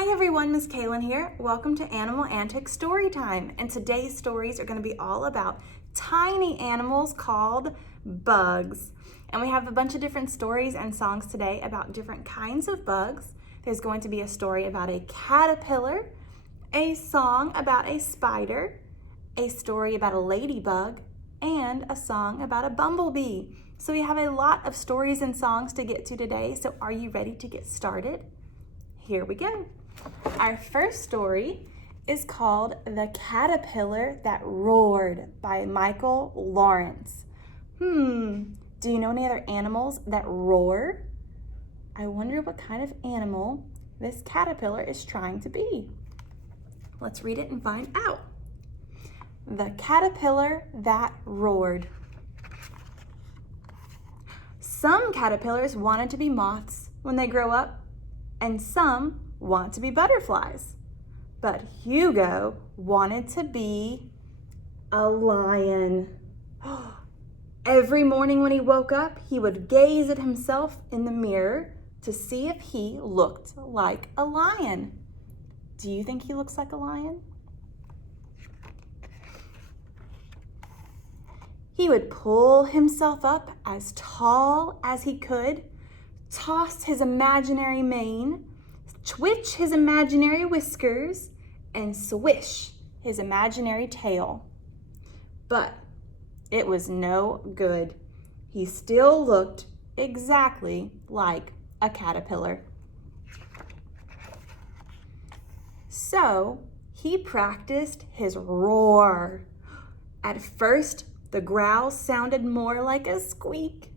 Hi everyone, Miss Kaylin here. Welcome to Animal Antics Story Time. And today's stories are going to be all about tiny animals called bugs. And we have a bunch of different stories and songs today about different kinds of bugs. There's going to be a story about a caterpillar, a song about a spider, a story about a ladybug, and a song about a bumblebee. So we have a lot of stories and songs to get to today. So are you ready to get started? Here we go. Our first story is called The Caterpillar That Roared by Michael Lawrence. Do you know any other animals that roar? I wonder what kind of animal this caterpillar is trying to be. Let's read it and find out. The Caterpillar That Roared. Some caterpillars wanted to be moths when they grow up, and some want to be butterflies. But Hugo wanted to be a lion. Every morning when he woke up, he would gaze at himself in the mirror to see if he looked like a lion. Do you think he looks like a lion? He would pull himself up as tall as he could, toss his imaginary mane, twitch his imaginary whiskers, and swish his imaginary tail. But it was no good. He still looked exactly like a caterpillar. So he practiced his roar. At first, the growl sounded more like a squeak,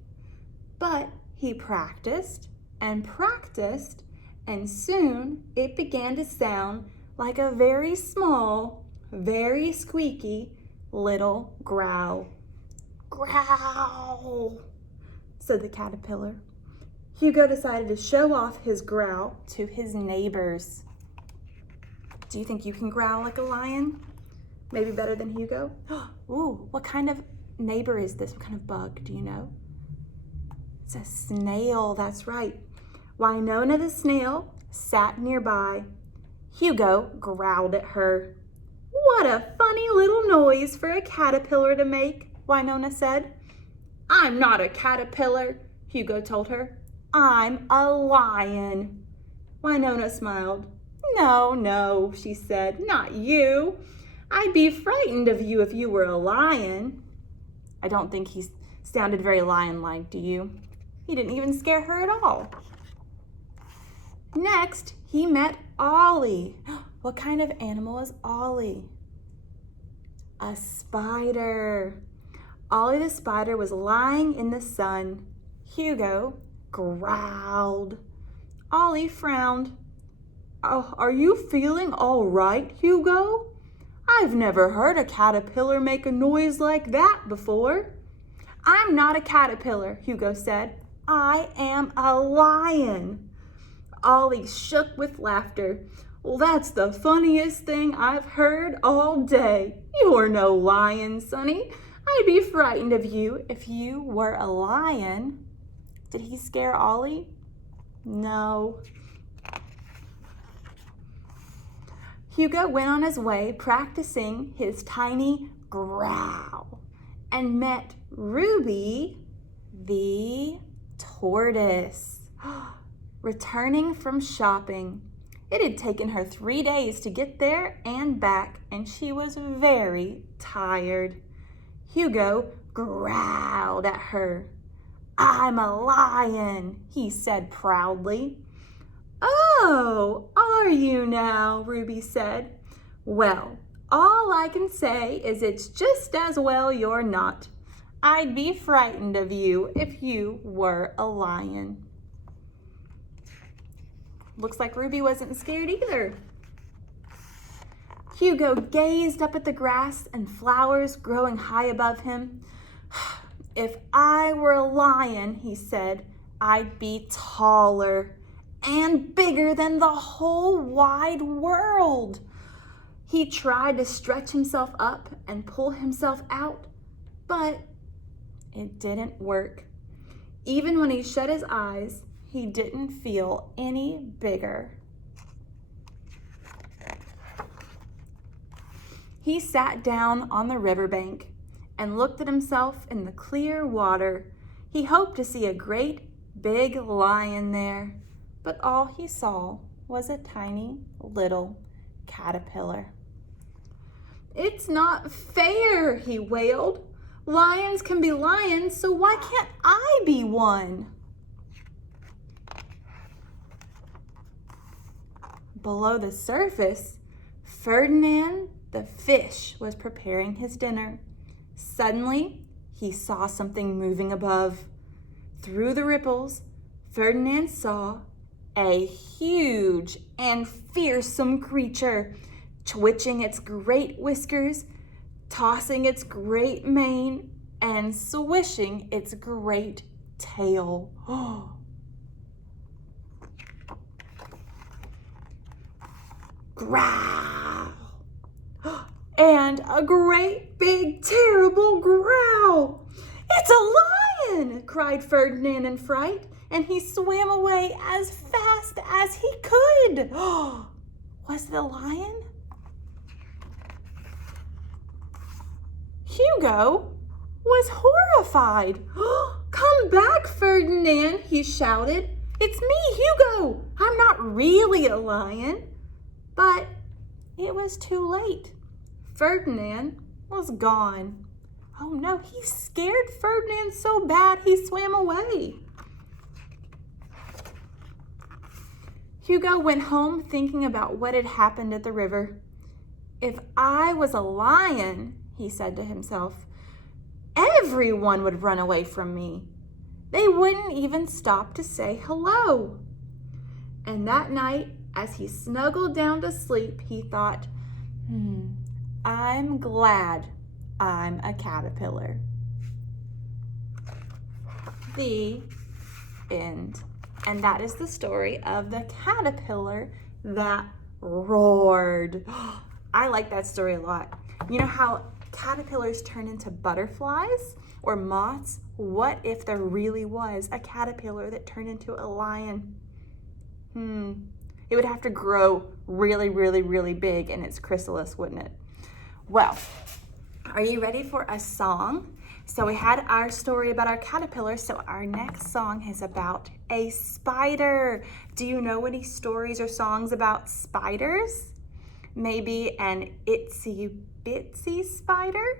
but he practiced and practiced, and soon it began to sound like a very small, very squeaky little growl. Growl, said the caterpillar. Hugo decided to show off his growl to his neighbors. Do you think you can growl like a lion? Maybe better than Hugo? Ooh, what kind of neighbor is this? What kind of bug, do you know? It's a snail, that's right. Winona the snail sat nearby. Hugo growled at her. What a funny little noise for a caterpillar to make, Winona said. I'm not a caterpillar, Hugo told her. I'm a lion. Winona smiled. No, she said, not you. I'd be frightened of you if you were a lion. I don't think he sounded very lion-like, do you? He didn't even scare her at all. Next, he met Ollie. What kind of animal is Ollie? A spider. Ollie the spider was lying in the sun. Hugo growled. Ollie frowned. Oh, are you feeling all right, Hugo? I've never heard a caterpillar make a noise like that before. I'm not a caterpillar, Hugo said. I am a lion. Ollie shook with laughter. Well, that's the funniest thing I've heard all day. You're no lion, Sonny. I'd be frightened of you if you were a lion. Did he scare Ollie? No. Hugo went on his way practicing his tiny growl and met Ruby the tortoise. Returning from shopping. It had taken her 3 days to get there and back, and she was very tired. Hugo growled at her. I'm a lion, he said proudly. Oh, are you now? Ruby said. Well, all I can say is it's just as well you're not. I'd be frightened of you if you were a lion. Looks like Ruby wasn't scared either. Hugo gazed up at the grass and flowers growing high above him. If I were a lion, he said, I'd be taller and bigger than the whole wide world. He tried to stretch himself up and pull himself out, but it didn't work. Even when he shut his eyes, he didn't feel any bigger. He sat down on the riverbank and looked at himself in the clear water. He hoped to see a great big lion there, but all he saw was a tiny little caterpillar. "It's not fair," he wailed. "Lions can be lions, so why can't I be one?" Below the surface, Ferdinand the fish was preparing his dinner. Suddenly, he saw something moving above. Through the ripples, Ferdinand saw a huge and fearsome creature, twitching its great whiskers, tossing its great mane, and swishing its great tail. Growl! And a great big terrible growl. "It's a lion!" cried Ferdinand in fright, and he swam away as fast as he could. Was it a lion? Hugo was horrified. "Come back, Ferdinand," he shouted. "It's me, Hugo. I'm not really a lion." But it was too late. Ferdinand was gone. Oh no, he scared Ferdinand so bad he swam away. Hugo went home thinking about what had happened at the river. "If I was a lion," he said to himself, "everyone would run away from me. They wouldn't even stop to say hello." And that night, as he snuggled down to sleep, he thought, I'm glad I'm a caterpillar. The end. And that is the story of the caterpillar that roared. I like that story a lot. You know how caterpillars turn into butterflies or moths? What if there really was a caterpillar that turned into a lion? It would have to grow really, really, really big in its chrysalis, wouldn't it? Well, are you ready for a song? So we had our story about our caterpillar, so our next song is about a spider. Do you know any stories or songs about spiders? Maybe an Itsy Bitsy spider?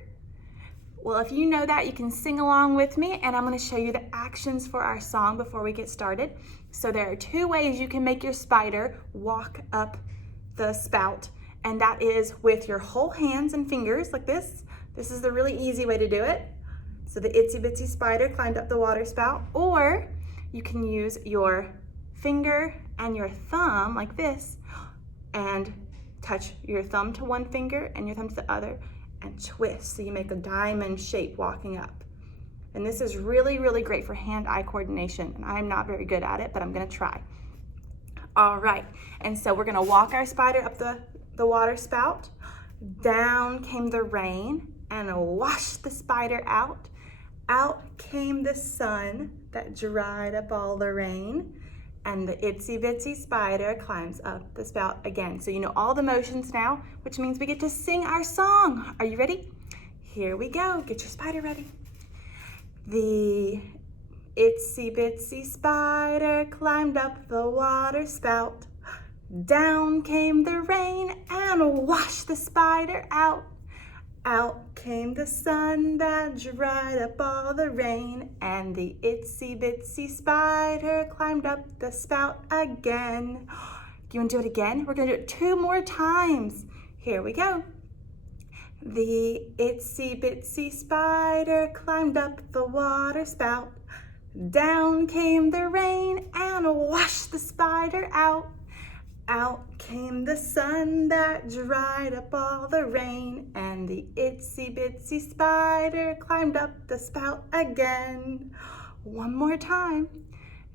Well, if you know that, you can sing along with me, and I'm going to show you the actions for our song before we get started. So there are 2 ways you can make your spider walk up the spout, and that is with your whole hands and fingers like this. This is the really easy way to do it. So the itsy bitsy spider climbed up the water spout, or you can use your finger and your thumb like this and touch your thumb to one finger and your thumb to the other and twist so you make a diamond shape walking up. And this is really, really great for hand-eye coordination, and I'm not very good at it, but I'm gonna try. All right, and so we're gonna walk our spider up the water spout. Down came the rain and washed the spider out. Out came the sun that dried up all the rain. And the itsy bitsy spider climbs up the spout again. So you know all the motions now, which means we get to sing our song. Are you ready? Here we go. Get your spider ready. The itsy bitsy spider climbed up the water spout. Down came the rain and washed the spider out. Out came the sun that dried up all the rain, and the itsy bitsy spider climbed up the spout again. Do you want to do it again? We're going to do it 2 more times. Here we go. The itsy bitsy spider climbed up the water spout. Down came the rain and washed the spider out. Out came the sun that dried up all the rain, and the itsy bitsy spider climbed up the spout again. 1 more time.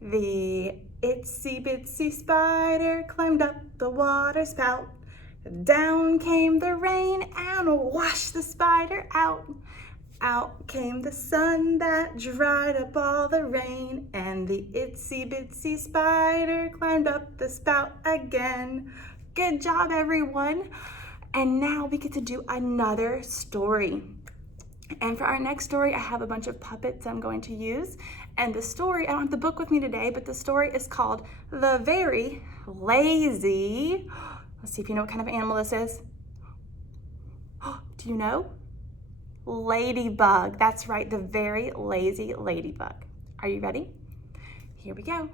The itsy bitsy spider climbed up the water spout. Down came the rain and washed the spider out. Out came the sun that dried up all the rain, and the itsy bitsy spider climbed up the spout again. Good job, everyone. And now we get to do another story. And for our next story, I have a bunch of puppets I'm going to use. And the story, I don't have the book with me today, but the story is called The Very Lazy. Let's see if you know what kind of animal this is. Do you know? Ladybug. That's right, the very lazy ladybug. Are you ready? Here we go.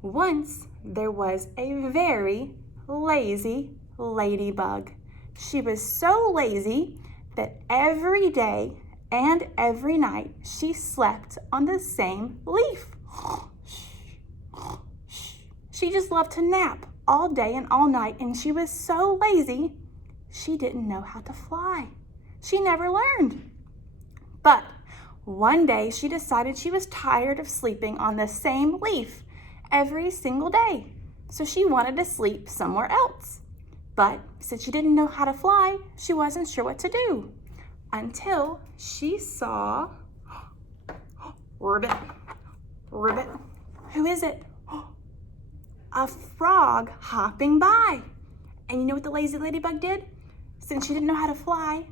Once there was a very lazy ladybug. She was so lazy that every day and every night she slept on the same leaf. She just loved to nap all day and all night, and she was so lazy she didn't know how to fly. She never learned. But one day she decided she was tired of sleeping on the same leaf every single day. So she wanted to sleep somewhere else. But since she didn't know how to fly, she wasn't sure what to do until she saw Ribbit. Ribbit. Who is it? A frog hopping by. And you know what the lazy ladybug did? Since she didn't know how to fly,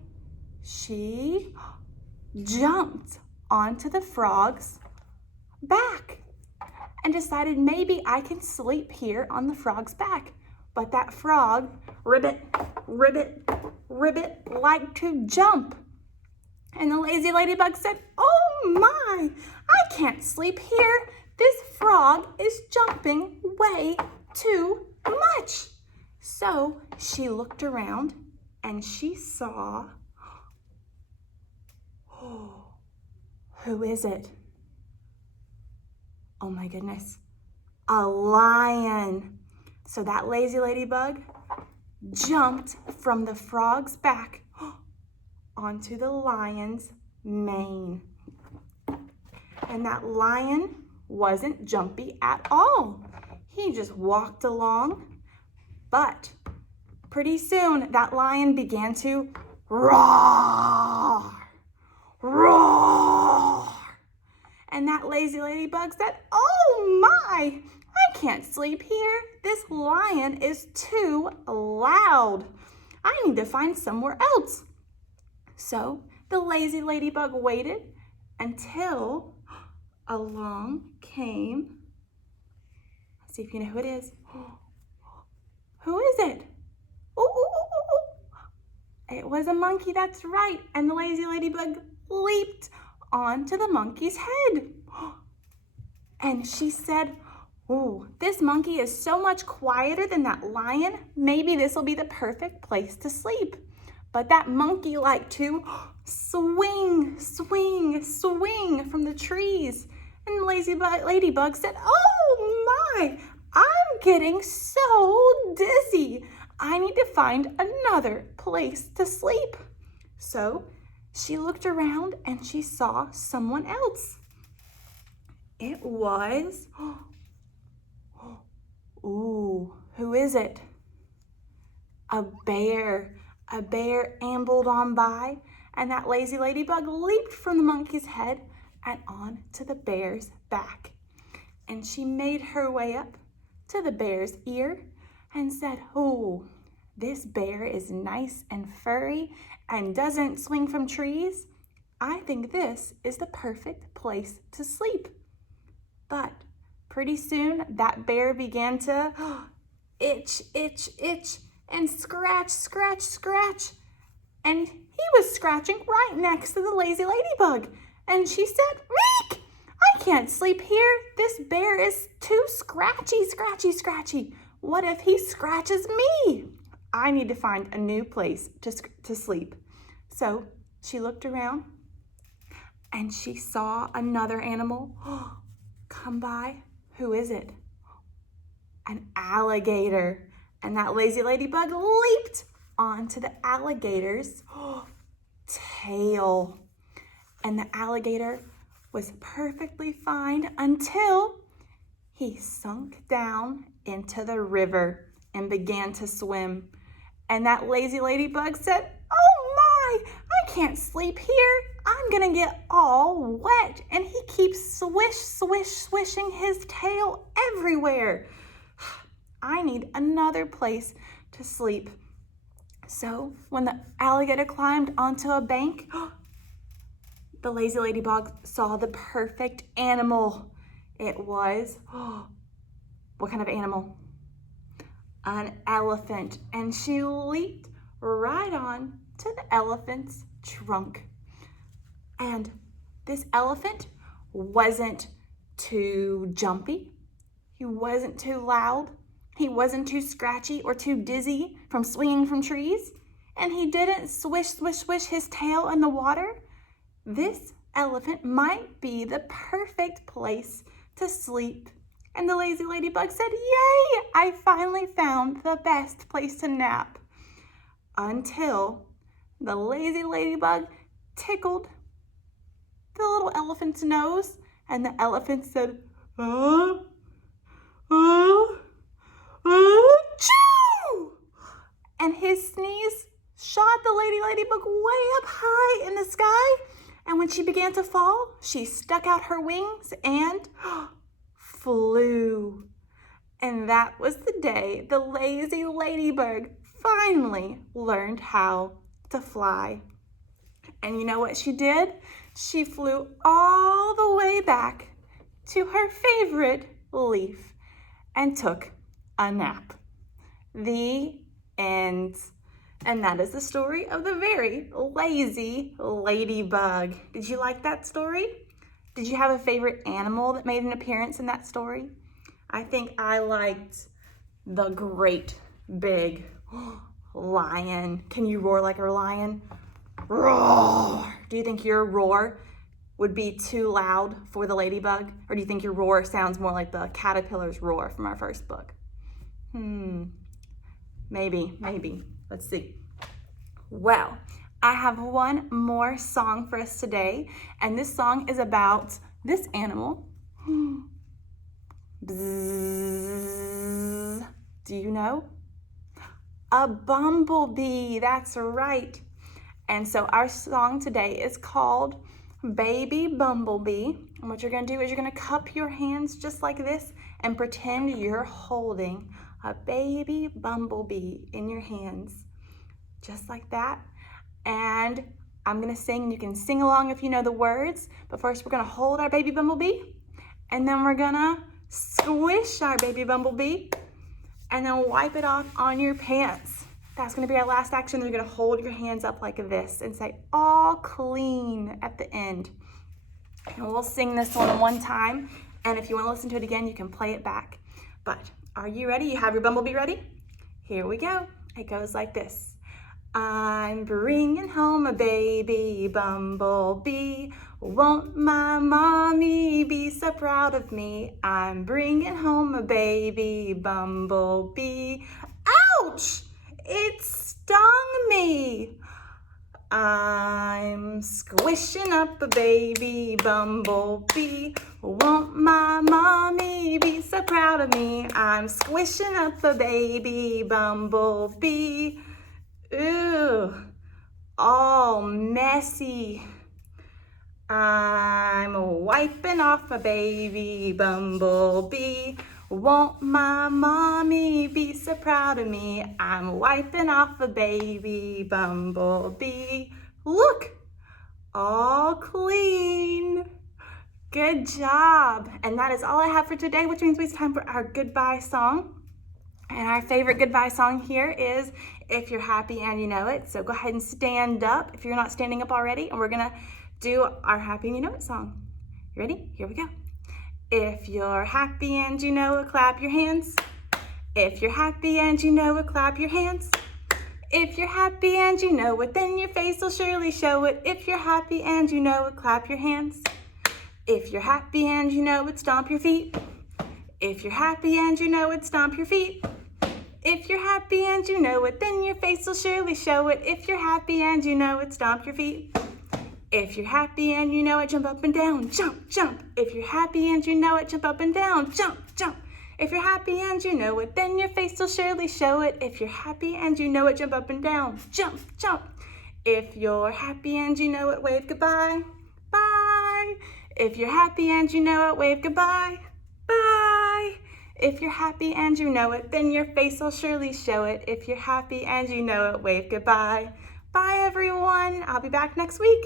she jumped onto the frog's back and decided maybe I can sleep here on the frog's back. But that frog, Ribbit, Ribbit, Ribbit, liked to jump. And the lazy ladybug said, "Oh my, I can't sleep here. This frog is jumping way too much." So she looked around and she saw, who is it? Oh my goodness, a lion. So that lazy ladybug jumped from the frog's back onto the lion's mane. And that lion wasn't jumpy at all. He just walked along, but pretty soon that lion began to roar, roar. And that lazy ladybug said, "Oh my, I can't sleep here. This lion is too loud. I need to find somewhere else." So the lazy ladybug waited until along came, let's see if you know who it is. Who is it? It was a monkey, that's right. And the lazy ladybug leaped onto the monkey's head. And she said, "Ooh, this monkey is so much quieter than that lion. Maybe this will be the perfect place to sleep." But that monkey liked to swing, swing, swing from the trees. And the lazy ladybug said, "Oh my, I'm getting so dizzy. I need to find another place to sleep." So she looked around and she saw someone else. It was, ooh, who is it? A bear. A bear ambled on by, and that lazy ladybug leaped from the monkey's head and on to the bear's back. And she made her way up to the bear's ear and said, "Oh, this bear is nice and furry and doesn't swing from trees. I think this is the perfect place to sleep." But pretty soon that bear began to itch, itch, itch, and scratch, scratch, scratch. And he was scratching right next to the lazy ladybug. And she said, "Meek, I can't sleep here. This bear is too scratchy, scratchy, scratchy. What if he scratches me? I need to find a new place to sleep." So she looked around and she saw another animal come by. Who is it? An alligator. And that lazy ladybug leaped onto the alligator's tail. And the alligator was perfectly fine until he sunk down into the river and began to swim. And that lazy ladybug said, "Oh my, I can't sleep here. I'm gonna get all wet." And he keeps swish, swish, swishing his tail everywhere. I need another place to sleep. So when the alligator climbed onto a bank, the lazy ladybug saw the perfect animal. It was, what kind of animal? An elephant. And she leaped right on to the elephant's trunk. And this elephant wasn't too jumpy. He wasn't too loud. He wasn't too scratchy or too dizzy from swinging from trees. And he didn't swish, swish, swish his tail in the water. This elephant might be the perfect place to sleep. And the lazy ladybug said, "Yay! I finally found the best place to nap." Until the lazy ladybug tickled the little elephant's nose, and the elephant said, "Oh, oh, oh, choo!" And his sneeze shot the lazy ladybug way up high in the sky. And when she began to fall, she stuck out her wings and flew. And that was the day the lazy ladybug finally learned how to fly. And you know what she did? She flew all the way back to her favorite leaf and took a nap. The end. And that is the story of the very lazy ladybug. Did you like that story? Did you have a favorite animal that made an appearance in that story? I think I liked the great big lion. Can you roar like a lion? Roar! Do you think your roar would be too loud for the ladybug? Or do you think your roar sounds more like the caterpillar's roar from our first book? Maybe. Let's see. Well, I have one more song for us today, and this song is about this animal. Bzzz. Do you know? A bumblebee, that's right. And so our song today is called Baby Bumblebee. And what you're gonna do is you're gonna cup your hands just like this and pretend you're holding a baby bumblebee in your hands, just like that. And I'm gonna sing, and you can sing along if you know the words, but first we're gonna hold our baby bumblebee, and then we're gonna squish our baby bumblebee, and then wipe it off on your pants. That's gonna be our last action. You're gonna hold your hands up like this and say, "All clean" at the end. And we'll sing this one time, and if you wanna listen to it again, you can play it back. But are you ready? You have your bumblebee ready? Here we go. It goes like this. I'm bringing home a baby bumblebee. Won't my mommy be so proud of me? I'm bringing home a baby bumblebee. Ouch! It stung me. I'm squishing up a baby bumblebee. Won't my mommy be so proud of me? I'm squishing up a baby bumblebee. Ooh, all messy. I'm wiping off a baby bumblebee. Won't my mommy be so proud of me? I'm wiping off a baby bumblebee. Look, all clean. Good job. And that is all I have for today, which means it's time for our goodbye song. And our favorite goodbye song here is If You're Happy and You Know It. So go ahead and stand up if you're not standing up already, and we're gonna do our Happy and You Know It song. You ready? Here we go. If you're happy and you know it, clap your hands. If you're happy and you know it, clap your hands. If you're happy and you know it, then your face will surely show it. If you're happy and you know it, clap your hands. If you're happy and you know it, stomp your feet. If you're happy and you know it, stomp your feet. If you're happy and you know it, then your face will surely show it. If you're happy and you know it, stomp your feet. If you're happy and you know it, jump up and down, jump, jump. If you're happy and you know it, jump up and down, jump, jump. If you're happy and you know it, then your face will surely show it. If you're happy and you know it, jump up and down, jump, jump. If you're happy and you know it, wave goodbye, bye. If you're happy and you know it, wave goodbye, bye. If you're happy and you know it, then your face will surely show it. If you're happy and you know it, wave goodbye. Bye everyone. I'll be back next week.